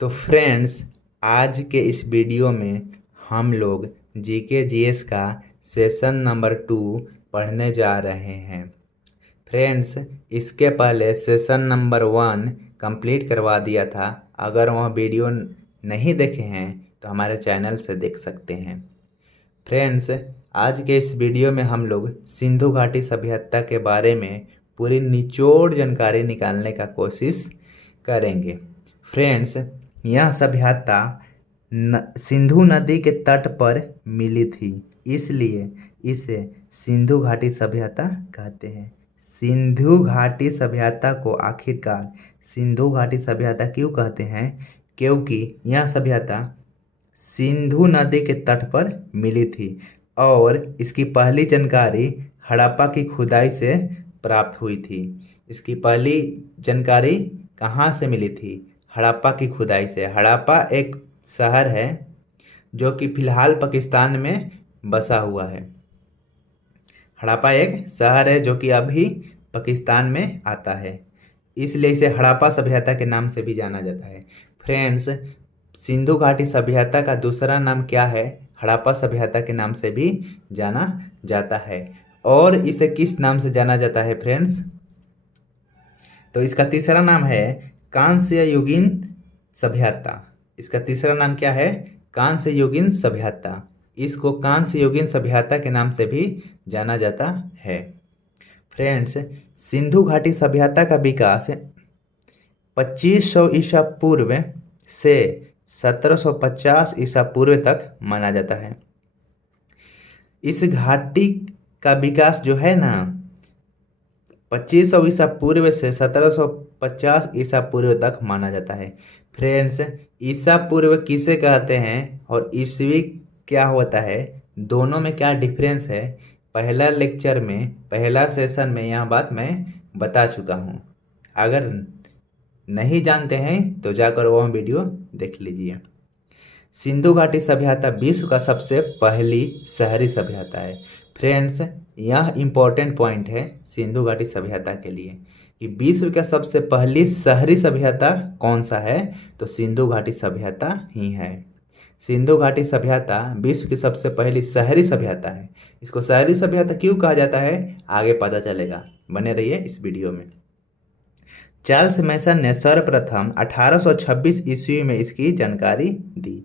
तो फ्रेंड्स, आज के इस वीडियो में हम लोग जीके जीएस का सेशन नंबर 2 पढ़ने जा रहे हैं। फ्रेंड्स, इसके पहले सेशन नंबर 1 कंप्लीट करवा दिया था। अगर वह वीडियो नहीं देखे हैं तो हमारे चैनल से देख सकते हैं। फ्रेंड्स, आज के इस वीडियो में हम लोग सिंधु घाटी सभ्यता के बारे में पूरी निचोड़ जानकारी निकालने का कोशिश करेंगे। फ्रेंड्स, यह सभ्यता सिंधु नदी के तट पर मिली थी, इसलिए इसे सिंधु घाटी सभ्यता कहते हैं। सिंधु घाटी सभ्यता को आखिरकार सिंधु घाटी सभ्यता क्यों कहते हैं? क्योंकि यह सभ्यता सिंधु नदी के तट पर मिली थी और इसकी पहली जानकारी हड़प्पा की खुदाई से प्राप्त हुई थी। इसकी पहली जानकारी कहाँ से मिली थी? हड़प्पा की खुदाई से। हड़प्पा एक शहर है जो कि फिलहाल पाकिस्तान में बसा हुआ है। हड़प्पा एक शहर है जो कि अभी पाकिस्तान में आता है, इसलिए इसे हड़प्पा सभ्यता के नाम से भी जाना जाता है। फ्रेंड्स, सिंधु घाटी सभ्यता का दूसरा नाम क्या है? हड़प्पा सभ्यता के नाम से भी जाना जाता है। और इसे किस नाम से जाना जाता है फ्रेंड्स? तो इसका तीसरा नाम है कांस्य युगीन सभ्यता। इसका तीसरा नाम क्या है? कांस्य युगीन सभ्यता। इसको कांस्य युगीन सभ्यता के नाम से भी जाना जाता है। फ्रेंड्स, सिंधु घाटी सभ्यता का विकास 2500 ईसा पूर्व से 1750 ईसा पूर्व तक माना जाता है। इस घाटी का विकास जो है ना, 2500 ईसा पूर्व से 1750 ईसा पूर्व तक माना जाता है। फ्रेंड्स, ईसा पूर्व किसे कहते हैं और ईस्वी क्या होता है, दोनों में क्या डिफरेंस है, पहला लेक्चर में, पहला सेशन में यह बात मैं बता चुका हूँ। अगर नहीं जानते हैं तो जाकर वह वीडियो देख लीजिए। सिंधु घाटी सभ्यता विश्व का सबसे पहली शहरी सभ्यता है। फ्रेंड्स, यह इम्पोर्टेंट पॉइंट है सिंधु घाटी सभ्यता के लिए कि विश्व का सबसे पहली शहरी सभ्यता कौन सा है? तो सिंधु घाटी सभ्यता ही है। सिंधु घाटी सभ्यता विश्व की सबसे पहली शहरी सभ्यता है। इसको शहरी सभ्यता क्यों कहा जाता है, आगे पता चलेगा। बने रहिए इस वीडियो में। चार्ल्स मैसन ने सर्वप्रथम 1826 ईस्वी में इसकी जानकारी दी।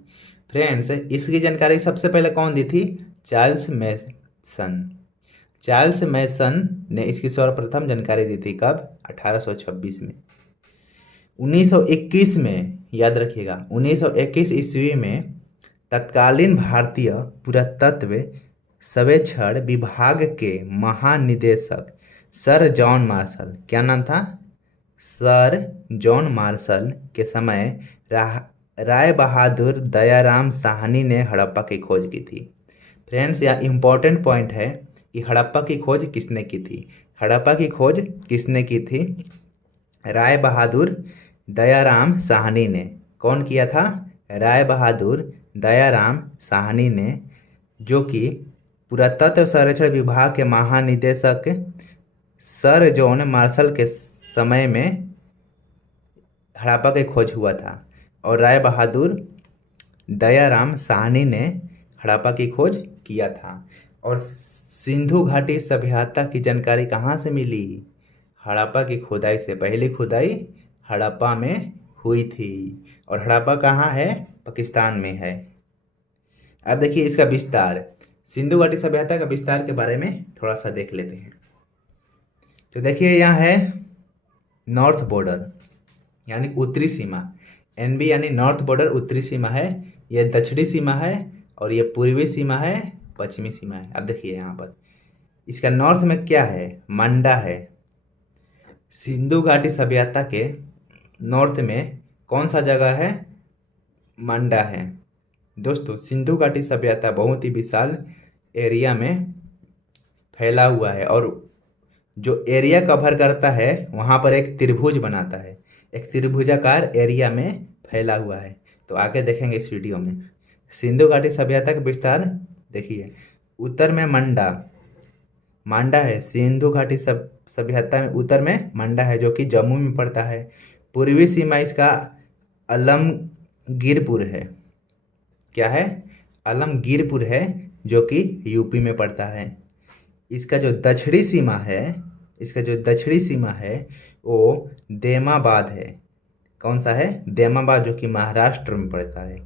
फ्रेंड्स, इसकी जानकारी सबसे पहले कौन दी थी? चार्ल्स मैसन। चार्ल्स मैसन ने इसकी सर्वप्रथम जानकारी दी थी। कब? 1826 में। 1921 में, याद रखिएगा, 1921 ईस्वी में तत्कालीन भारतीय पुरातत्व सर्वेक्षण विभाग के महानिदेशक सर जॉन मार्शल, क्या नाम था? सर जॉन मार्शल के समय राय बहादुर दयाराम साहनी ने हड़प्पा की खोज की थी। फ्रेंड्स, यह इम्पोर्टेंट पॉइंट है कि हड़प्पा की खोज किसने की थी? हड़प्पा की खोज किसने की थी? राय बहादुर दयाराम साहनी ने। कौन किया था? राय बहादुर दयाराम साहनी ने, जो कि पुरातत्व सर्वेक्षण विभाग के महानिदेशक सर जॉन मार्शल के समय में हड़प्पा की खोज हुआ था और राय बहादुर दयाराम साहनी ने हड़प्पा की खोज किया था। और सिंधु घाटी सभ्यता की जानकारी कहाँ से मिली? हड़प्पा की खुदाई से। पहली खुदाई हड़प्पा में हुई थी और हड़प्पा कहाँ है? पाकिस्तान में है। अब देखिए इसका विस्तार, सिंधु घाटी सभ्यता का विस्तार के बारे में थोड़ा सा देख लेते हैं। तो देखिए, यहाँ है नॉर्थ बॉर्डर यानी उत्तरी सीमा। एनबी यानी नॉर्थ बॉर्डर, उत्तरी सीमा है। यह दक्षिणी सीमा है और ये पूर्वी सीमा है, पश्चिमी सीमा है। अब देखिए यहाँ पर इसका नॉर्थ में क्या है? मंडा है। सिंधु घाटी सभ्यता के नॉर्थ में कौन सा जगह है? मंडा है। दोस्तों, सिंधु घाटी सभ्यता बहुत ही विशाल एरिया में फैला हुआ है और जो एरिया कवर करता है वहाँ पर एक त्रिभुज बनाता है, एक त्रिभुजाकार एरिया में फैला हुआ है। तो आगे देखेंगे इस वीडियो में। सिंधु घाटी सभ्यता का विस्तार देखिए। उत्तर में मांडा है। सिंधु घाटी सभ्यता में उत्तर में मांडा है जो कि जम्मू में पड़ता है। पूर्वी सीमा इसका गिरपुर है। क्या है? आलमगीरपुर है, जो कि यूपी में पड़ता है। इसका जो दक्षिणी सीमा है, इसका जो दक्षिणी सीमा है वो देमाबाद है। कौन सा है? देमाबाद, जो कि महाराष्ट्र में पड़ता है।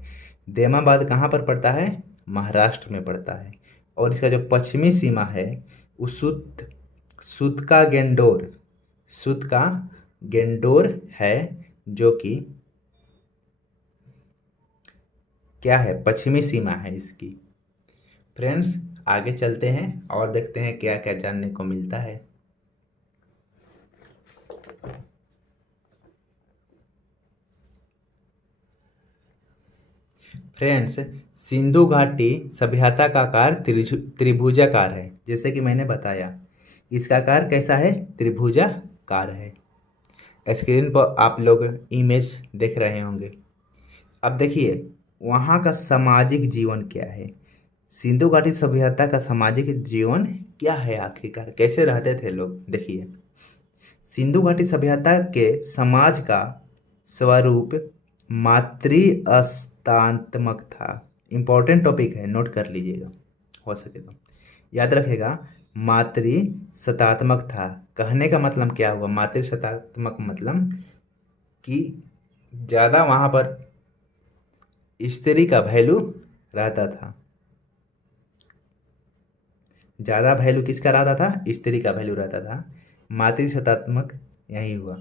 देमाबाद कहाँ पर पड़ता है? महाराष्ट्र में पड़ता है। और इसका जो पश्चिमी सीमा है वो सुत का गेंडोर, सुत का गेंडोर है, जो कि क्या है? पश्चिमी सीमा है इसकी। फ्रेंड्स, आगे चलते हैं और देखते हैं क्या क्या जानने को मिलता है। फ्रेंड्स, सिंधु घाटी सभ्यता का आकार त्रिभुजाकार है। जैसे कि मैंने बताया, इसका आकार कैसा है? त्रिभुजाकार है। स्क्रीन पर आप लोग इमेज देख रहे होंगे। अब देखिए वहाँ का सामाजिक जीवन क्या है। सिंधु घाटी सभ्यता का सामाजिक जीवन क्या है, आखिरकार कैसे रहते थे लोग। देखिए, सिंधु घाटी सभ्यता के समाज का स्वरूप मातृअस्तात्मक था। इंपॉर्टेंट टॉपिक है, नोट कर लीजिएगा, हो सके तो याद रखेगा। मातृसत्तात्मक था। कहने का मतलब क्या हुआ? मातृसत्तात्मक मतलब कि ज़्यादा वहाँ पर स्त्री का वैल्यू रहता था। ज़्यादा वैल्यू किसका रहता था? स्त्री का वैल्यू रहता था। मातृसत्तात्मक यही हुआ।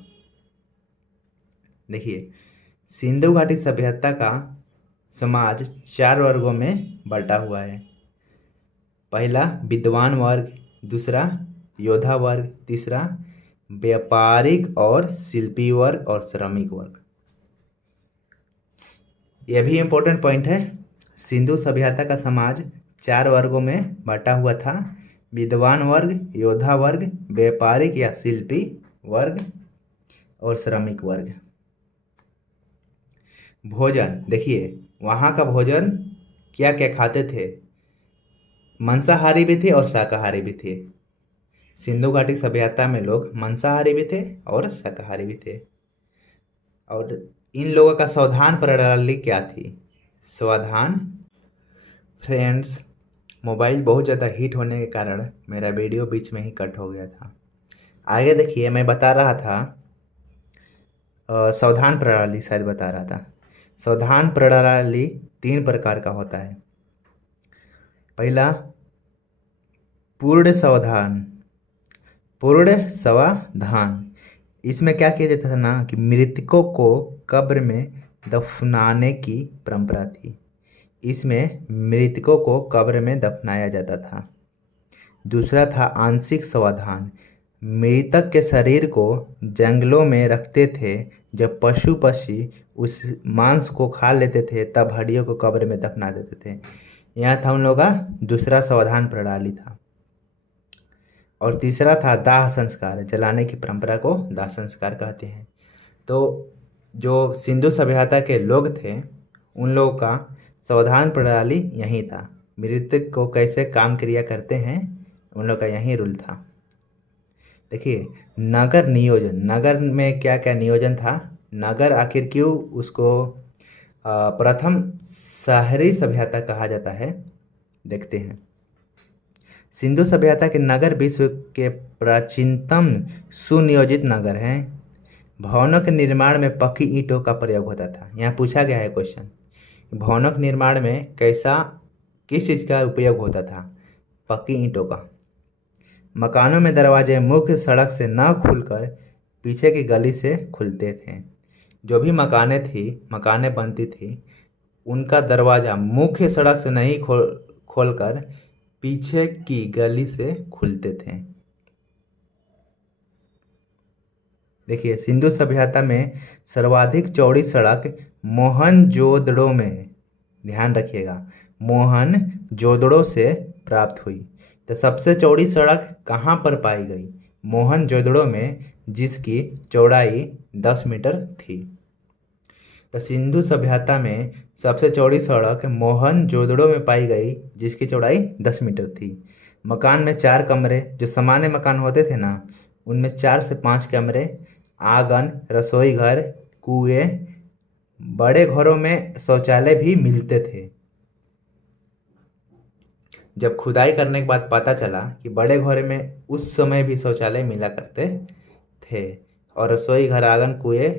देखिए, सिंधु घाटी सभ्यता का समाज 4 वर्गों में बटा हुआ है। पहला विद्वान वर्ग, दूसरा योद्धा वर्ग, तीसरा व्यापारिक और शिल्पी वर्ग और श्रमिक वर्ग। यह भी इम्पोर्टेंट पॉइंट है। सिंधु सभ्यता का समाज 4 वर्गों में बटा हुआ था। विद्वान वर्ग, योद्धा वर्ग, व्यापारिक या शिल्पी वर्ग और श्रमिक वर्ग। भोजन देखिए, वहाँ का भोजन क्या क्या खाते थे? मांसाहारी भी थे और शाकाहारी भी थे। सिंधु घाटी सभ्यता में लोग मांसाहारी भी थे और शाकाहारी भी थे। और इन लोगों का संविधान प्रणाली क्या थी? संविधान, फ्रेंड्स, मोबाइल बहुत ज़्यादा हीट होने के कारण मेरा वीडियो बीच में ही कट हो गया था। आगे देखिए, मैं बता रहा था संविधान प्रणाली, शायद बता रहा था। संविधान प्रणाली 3 प्रकार का होता है। पहला पूर्ण संविधान, पूर्ण संविधान। इसमें क्या किया जाता था ना कि मृतकों को कब्र में दफनाने की परंपरा थी। इसमें मृतकों को कब्र में दफनाया जाता था। दूसरा था आंशिक संविधान। मृतक के शरीर को जंगलों में रखते थे। जब पशु पक्षी उस मांस को खा लेते थे तब हड्डियों को कब्र में दफना देते थे। यह था उन लोगों का दूसरा संविधान प्रणाली था। और तीसरा था दाह संस्कार। जलाने की परंपरा को दाह संस्कार कहते हैं। तो जो सिंधु सभ्यता के लोग थे उन लोगों का संविधान प्रणाली यही था। मृतक को कैसे काम क्रिया करते हैं, उन लोग का यही रूल था। देखिए, नगर नियोजन, नगर में क्या क्या नियोजन था? नगर आखिर क्यों उसको प्रथम शहरी सभ्यता कहा जाता है, देखते हैं। सिंधु सभ्यता के नगर विश्व के प्राचीनतम सुनियोजित नगर हैं। भवनों के निर्माण में पक्की ईंटों का प्रयोग होता था। यहाँ पूछा गया है क्वेश्चन, भवनों के निर्माण में किस चीज़ का उपयोग होता था? पक्की ईंटों का। मकानों में दरवाजे मुख्य सड़क से न खुलकर पीछे की गली से खुलते थे। जो भी मकानें बनती थी, उनका दरवाज़ा मुख्य सड़क से नहीं खोलकर पीछे की गली से खुलते थे। देखिए, सिंधु सभ्यता में सर्वाधिक चौड़ी सड़क मोहनजोदड़ो में, ध्यान रखिएगा, मोहनजोदड़ो से प्राप्त हुई। तो सबसे चौड़ी सड़क कहाँ पर पाई गई? मोहनजोदड़ो में, जिसकी चौड़ाई 10 मीटर थी। तो सिंधु सभ्यता में सबसे चौड़ी सड़क मोहनजोदड़ो में पाई गई, जिसकी चौड़ाई 10 मीटर थी। मकान में 4 कमरे, जो सामान्य मकान होते थे ना, उनमें 4 से 5 कमरे, आंगन, रसोई घर, कुएं बड़े घरों में शौचालय भी मिलते थे। जब खुदाई करने के बाद पता चला कि बड़े घरों में उस समय भी शौचालय मिला करते थे, और रसोई घर, आंगन, कुएं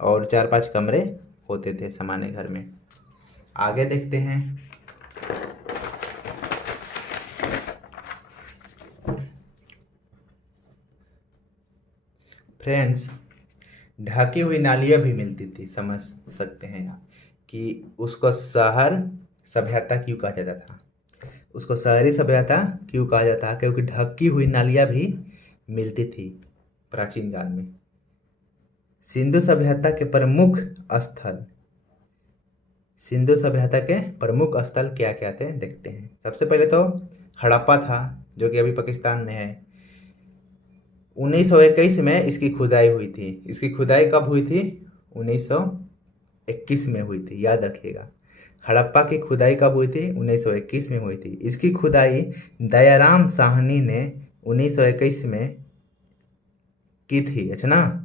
और 4-5 कमरे होते थे सामान्य घर में। आगे देखते हैं। फ्रेंड्स, ढकी हुई नालियाँ भी मिलती थी। समझ सकते हैं आप कि उसको शहर सभ्यता क्यों कहा जाता था। उसको शहरी सभ्यता क्यों कहा जाता है? क्योंकि ढकी हुई नालियाँ भी मिलती थी प्राचीन काल में। सिंधु सभ्यता के प्रमुख स्थल, सिंधु सभ्यता के प्रमुख स्थल क्या क्या थे देखते हैं। सबसे पहले तो हड़प्पा था, जो कि अभी पाकिस्तान में है। 1921 में इसकी खुदाई हुई थी। इसकी खुदाई कब हुई थी? 1921 में हुई थी, याद रखिएगा। हड़प्पा की खुदाई कब हुई थी? 1921 में हुई थी। इसकी खुदाई दयाराम साहनी ने 1921 में की थी। अच्छा ना,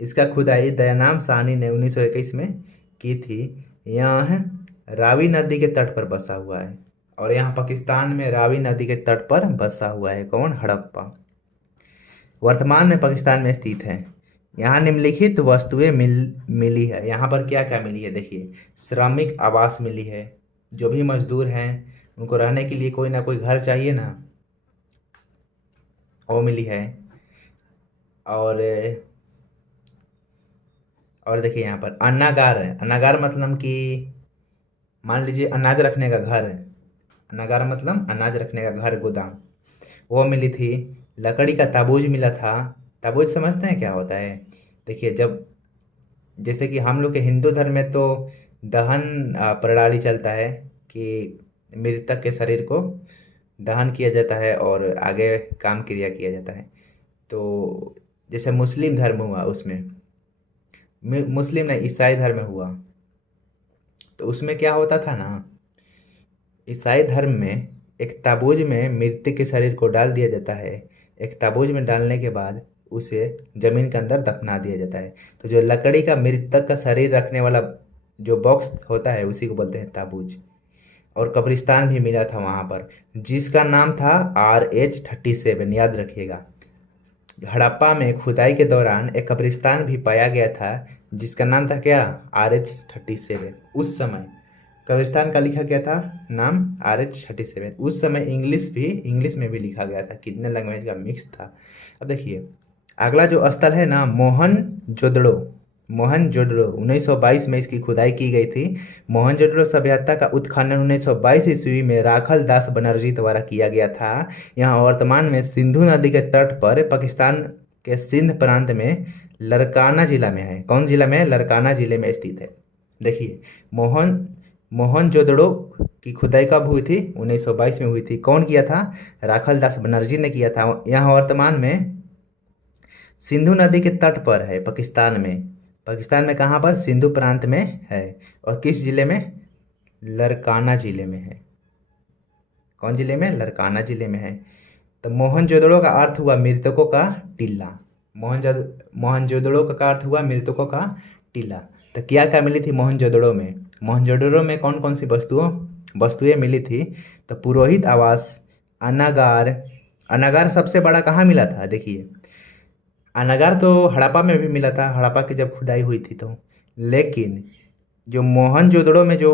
इसका खुदाई दयाराम साहनी ने 1921 में की थी। यह रावी नदी के तट पर बसा हुआ है, और यहाँ पाकिस्तान में रावी नदी के तट पर बसा हुआ है। कौन? हड़प्पा। वर्तमान में पाकिस्तान में स्थित है। यहाँ निम्नलिखित वस्तुएं मिली है। यहाँ पर क्या क्या मिली है देखिए। श्रमिक आवास मिली है। जो भी मजदूर हैं उनको रहने के लिए कोई ना कोई घर चाहिए ना, वो मिली है। और देखिए यहाँ पर अन्नागार है। अन्नागार मतलब कि मान लीजिए अनाज रखने का घर है। अन्नागार मतलब अनाज रखने का घर, गोदाम, वो मिली थी। लकड़ी का ताबूज मिला था। ताबूज समझते हैं क्या होता है? देखिए, जब जैसे कि हम लोग के हिंदू धर्म में तो दहन प्रणाली चलता है कि मृतक के शरीर को दहन किया जाता है और आगे काम क्रिया किया जाता है। तो जैसे मुस्लिम धर्म हुआ, उसमें मुस्लिम नहीं, ईसाई धर्म हुआ, तो उसमें क्या होता था ना, ईसाई धर्म में एक ताबूज में मृतक के शरीर को डाल दिया जाता है। एक ताबूज में डालने के बाद उसे जमीन के अंदर दफना दिया जाता है। तो जो लकड़ी का मृतक का शरीर रखने वाला जो बॉक्स होता है, उसी को बोलते हैं ताबूज। और कब्रिस्तान भी मिला था वहाँ पर, जिसका नाम था RH-37, याद रखिएगा। हड़प्पा में खुदाई के दौरान एक कब्रिस्तान भी पाया गया था, जिसका नाम था क्या? RH-37। उस समय कब्रिस्तान का लिखा गया था नाम RH-37। उस समय इंग्लिश में भी लिखा गया था। कितने लैंग्वेज का मिक्स था। अब देखिए अगला जो स्थल है ना, मोहनजोदड़ो। मोहनजोदड़ो 1922 में इसकी खुदाई की गई थी। मोहनजोदड़ो सभ्यता का उत्खनन 1922 ईस्वी में राखल दास बनर्जी द्वारा किया गया था। यहाँ वर्तमान में सिंधु नदी के तट पर पाकिस्तान के सिंध प्रांत में लरकाना जिला में है। कौन जिला में है? लरकाना जिले में स्थित है। देखिए, मोहनजोदड़ो की खुदाई कब हुई थी? 1922 में हुई थी। कौन किया था? राखल दास बनर्जी ने किया था। यहाँ वर्तमान में सिंधु नदी के तट पर है, पाकिस्तान में। पाकिस्तान में कहाँ पर? सिंधु प्रांत में है। और किस जिले में? लरकाना जिले में है। कौन जिले में? लरकाना जिले में है। तो मोहनजोदड़ो का अर्थ हुआ मृतकों का टीला। मोहनजोदड़ो का अर्थ हुआ मृतकों का टीला। तो क्या क्या मिली थी मोहनजोदड़ो में? मोहनजोदड़ो में कौन कौन सी वस्तुएं मिली थी? तो पुरोहित आवास, अनागार। अनागार सबसे बड़ा कहाँ मिला था? देखिए, अनागार तो हड़प्पा में भी मिला था, हड़प्पा की जब खुदाई हुई थी तो। लेकिन जो मोहनजोदड़ो में जो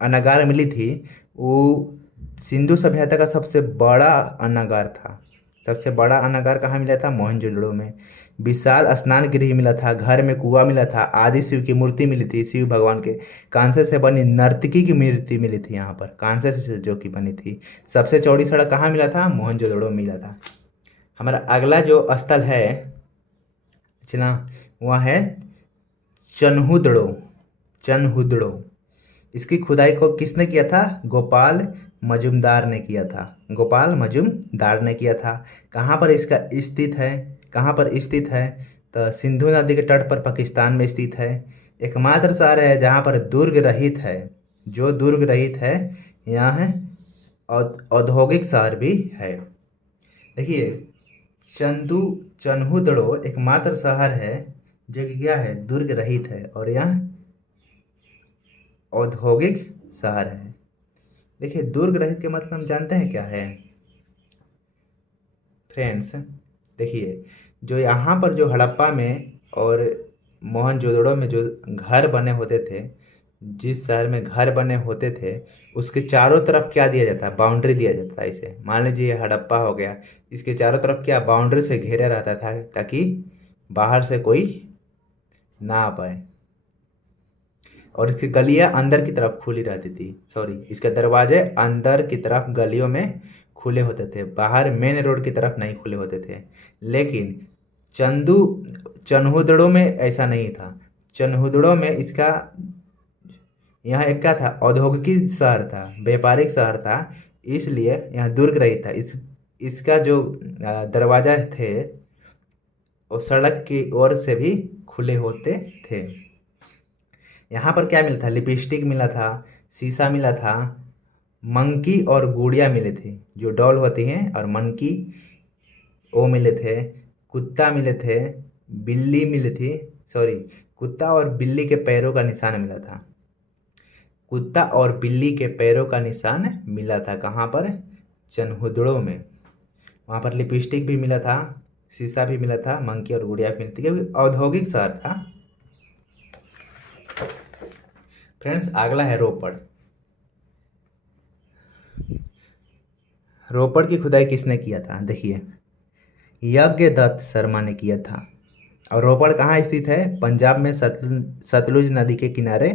अनागार मिली थी, वो सिंधु सभ्यता का सबसे बड़ा अनागार था। सबसे बड़ा अनागार कहाँ मिला था? मोहनजोदड़ो में। विशाल स्नान गृह मिला था, घर में कुआं मिला था, आदि शिव की मूर्ति मिली थी, शिव भगवान के कांसे से बनी नर्तकी की मूर्ति मिली थी यहाँ पर, कांसे से जो की बनी थी। सबसे चौड़ी सड़क कहाँ मिला था? मोहनजोदड़ो में मिला था। हमारा अगला जो स्थल है ना, वह है चन्हुदड़ो। चन्हुदड़ो, इसकी खुदाई को किसने किया था? गोपाल मजुमदार ने किया था। गोपाल मजुमदार ने किया था। कहाँ पर इसका स्थित है? कहाँ पर स्थित है? तो सिंधु नदी के तट पर पाकिस्तान में स्थित है। एकमात्र शहर है जहाँ पर दुर्ग रहित है। जो दुर्ग रहित है, यहाँ है औद्योगिक शहर भी है। देखिए, चन्हुदड़ो एकमात्र शहर है जो कि क्या है, दुर्ग रहित है और यह औद्योगिक शहर है। देखिए दुर्ग रहित के मतलब हम जानते हैं क्या है फ्रेंड्स। देखिए जो यहाँ पर जो हड़प्पा में और मोहनजोदड़ो में जो घर बने होते थे, जिस शहर में घर बने होते थे, उसके चारों तरफ क्या दिया जाता है, बाउंड्री दिया जाता है। इसे मान लीजिए ये हड़प्पा हो गया, इसके चारों तरफ क्या बाउंड्री से घेरा रहता था ताकि बाहर से कोई ना आ पाए। और इसकी गलियां अंदर की तरफ खुली रहती थी, सॉरी इसके दरवाजे अंदर की तरफ गलियों में खुले होते थे, बाहर मेन रोड की तरफ नहीं खुले होते थे। लेकिन चंदू चनहुदड़ों में ऐसा नहीं था। चनहुदड़ों में इसका यहाँ एक क्या था, औद्योगिक शहर था, व्यापारिक शहर था, इसलिए यहाँ दुर्ग रही था। इसका जो दरवाजा थे वो सड़क की ओर से भी खुले होते थे। यहाँ पर क्या मिला था, लिपस्टिक मिला था, शीशा मिला था, मंकी और गुड़िया मिले थे, जो डॉल होती हैं, और मंकी वो मिले थे, कुत्ता मिले थे, बिल्ली मिली थी, सॉरी कुत्ता और बिल्ली के पैरों का निशान मिला था। कुत्ता और बिल्ली के पैरों का निशान मिला था कहाँ पर, चनहुदड़ों में। वहाँ पर लिपस्टिक भी मिला था, शीशा भी मिला था, मंकी और गुड़िया भी मिली थी, क्योंकि औद्योगिक शहर था। फ्रेंड्स अगला है रोपड़। रोपड़ की खुदाई किसने किया था, देखिए यज्ञदत्त शर्मा ने किया था। और रोपड़ कहाँ स्थित है, पंजाब में सतलुज नदी के किनारे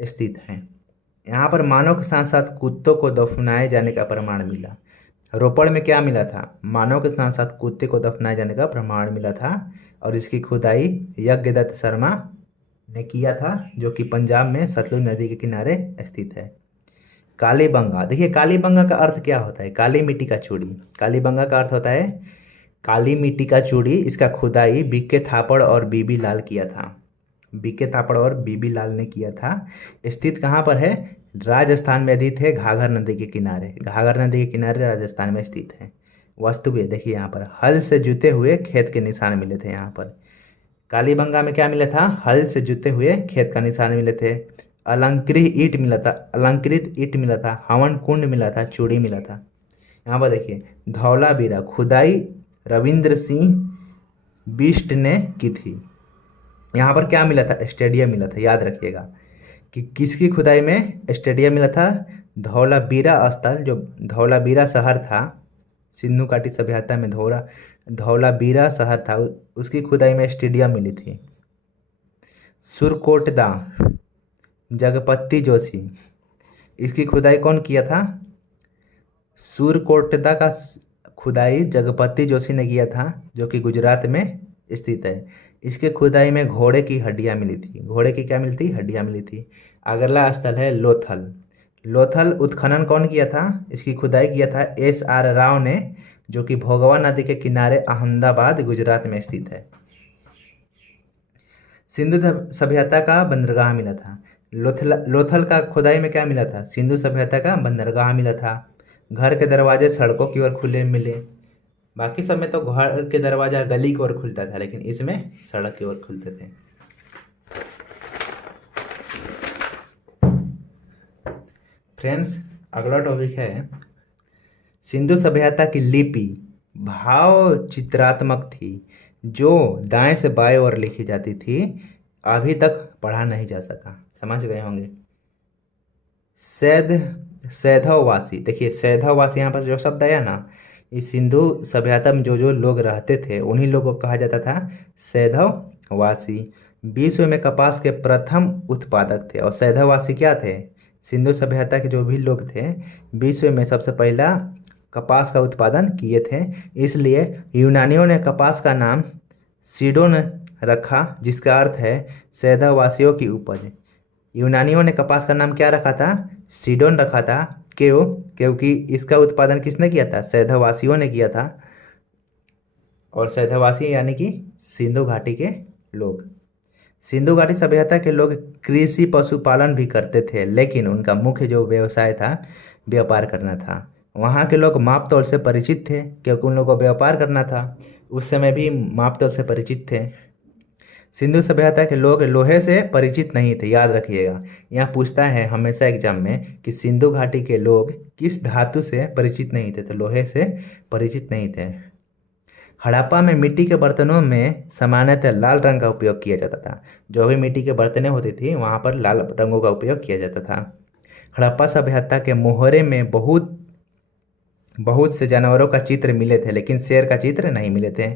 स्थित है। यहाँ पर मानव के साथ साथ कुत्तों को दफनाए जाने का प्रमाण मिला। रोपड़ में क्या मिला था, मानव के साथ साथ कुत्ते को दफनाए जाने का प्रमाण मिला था। और इसकी खुदाई यज्ञदत्त शर्मा ने किया था, जो कि पंजाब में सतलुज नदी के किनारे स्थित है। कालीबंगा, देखिए कालीबंगा का अर्थ क्या होता है, काली मिट्टी का चूड़ी। कालीबंगा का अर्थ होता है काली मिट्टी का चूड़ी। इसका खुदाई बीके थापड़ और बीबी लाल किया था। बीके थापड़ और बीबी लाल ने किया था। स्थित कहाँ पर है, राजस्थान में स्थित है, घाघर नदी के किनारे। घाघर नदी के किनारे राजस्थान में स्थित है। वास्तु भी देखिए यहाँ पर हल से जुते हुए खेत के निशान मिले थे। यहाँ पर कालीबंगा में क्या मिला था, हल से जुते हुए खेत का निशान मिले थे, अलंकृत ईंट मिला था, अलंकृत ईंट मिला था, हवन कुंड मिला था, चूड़ी मिला था। यहाँ पर देखिए धौलावीरा खुदाई रविंद्र सिंह बिष्ट ने की थी। यहाँ पर क्या मिला था, स्टेडियम मिला था। याद रखिएगा कि किसकी खुदाई में स्टेडियम मिला था, धौलावीरा स्थल, जो धौलावीरा शहर था सिंधु घाटी सभ्यता में धौलावीरा शहर था, उसकी खुदाई में स्टेडियम मिली थी। सुरकोटदा जगपति जोशी, इसकी खुदाई कौन किया था, सुरकोटदा का खुदाई जगपति जोशी ने किया था, जो कि गुजरात में स्थित है। इसके खुदाई में घोड़े की हड्डियां मिली थी। घोड़े की क्या मिली थी, हड्डियां मिली थी। अगला स्थल है लोथल। लोथल उत्खनन कौन किया था, इसकी खुदाई किया था SR राव ने, जो कि भोगवा नदी के किनारे अहमदाबाद गुजरात में स्थित है। सिंधु सभ्यता का बंदरगाह मिला था। लोथल का खुदाई में क्या मिला था, सिंधु सभ्यता का बंदरगाह मिला था। घर के दरवाजे सड़कों की ओर खुले मिले। बाकी सब में तो घर के दरवाजा गली की ओर खुलता था, लेकिन इसमें सड़क की ओर खुलते थे। फ्रेंड्स अगला टॉपिक है सिंधु सभ्यता की लिपि भाव चित्रात्मक थी, जो दाएं से बाएं ओर लिखी जाती थी। अभी तक पढ़ा नहीं जा सका, समझ गए होंगे। सैधववासी, देखिए सैधववासी यहाँ पर जो शब्द आया ना, इस सिंधु सभ्यता में जो जो लोग रहते थे उन्हीं लोगों को कहा जाता था सैधववासी। विश्व में कपास के प्रथम उत्पादक थे। और सैधववासी क्या थे, सिंधु सभ्यता के जो भी लोग थे विश्व में सबसे पहला कपास का उत्पादन किए थे। इसलिए यूनानियों ने कपास का नाम सीडोन रखा, जिसका अर्थ है सैधववासियों की उपज। यूनानियों ने कपास का नाम क्या रखा था, सीडोन रखा था। क्यों, क्योंकि इसका उत्पादन किसने किया था, सैधववासियों ने किया था। और सैधववासी यानी कि सिंधु घाटी के लोग। सिंधु घाटी सभ्यता के लोग कृषि पशुपालन भी करते थे, लेकिन उनका मुख्य जो व्यवसाय था व्यापार करना था। वहाँ के लोग माप तौल से परिचित थे, क्योंकि उन लोगों को व्यापार करना था। उस समय भी माप तौल से परिचित थे। सिंधु सभ्यता के लोग लोहे से परिचित नहीं थे, याद रखिएगा। यहाँ पूछता है हमेशा एग्जाम में कि सिंधु घाटी के लोग किस धातु से परिचित नहीं थे, तो लोहे से परिचित नहीं थे। हड़प्पा में मिट्टी के बर्तनों में सामान्यतः लाल रंग का उपयोग किया जाता था। जो भी मिट्टी के बर्तनें होती थी वहाँ पर लाल रंगों का उपयोग किया जाता था। हड़प्पा सभ्यता के मोहरे में बहुत बहुत से जानवरों का चित्र मिले थे, लेकिन शेर का चित्र नहीं मिले थे।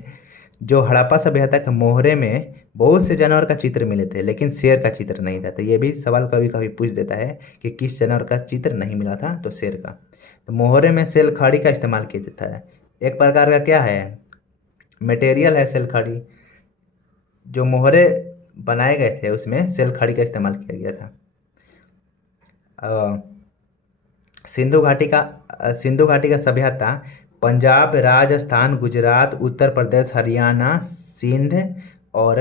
जो हड़प्पा सभ्यता के मोहरे में बहुत से जानवर का चित्र मिले थे, लेकिन शेर का चित्र नहीं था। तो ये भी सवाल कभी कभी पूछ देता है कि किस जानवर का चित्र नहीं मिला था, तो शेर का। तो मोहरे में सेल खड़ी का इस्तेमाल किया जाता है। एक प्रकार का क्या है, मटेरियल है सेल खड़ी। जो मोहरे बनाए गए थे उसमें सेल खड़ी का इस्तेमाल किया गया था। सिंधु घाटी का सभ्यता पंजाब, राजस्थान, गुजरात, उत्तर प्रदेश, हरियाणा, सिंध और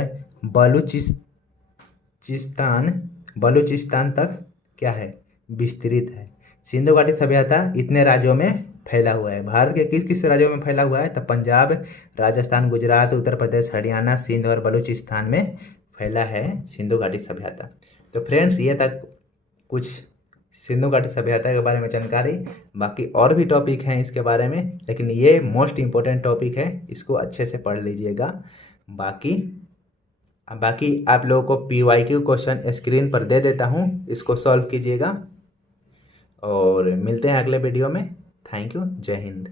बलूचिस्तान तक क्या है, विस्तृत है। सिंधु घाटी सभ्यता इतने राज्यों में फैला हुआ है। भारत के किस किस राज्यों में फैला हुआ है, तो पंजाब, राजस्थान, गुजरात, उत्तर प्रदेश, हरियाणा, सिंध और बलूचिस्तान में फैला है सिंधु घाटी सभ्यता। तो फ्रेंड्स, ये तक कुछ सिंधु घाटी सभ्यता के बारे में जानकारी। बाकी और भी टॉपिक हैं इसके बारे में, लेकिन ये मोस्ट इम्पोर्टेंट टॉपिक है, इसको अच्छे से पढ़ लीजिएगा। बाकी आप लोगों को PYQ क्वेश्चन स्क्रीन पर दे देता हूँ, इसको सॉल्व कीजिएगा और मिलते हैं अगले वीडियो में। थैंक यू, जय हिंद।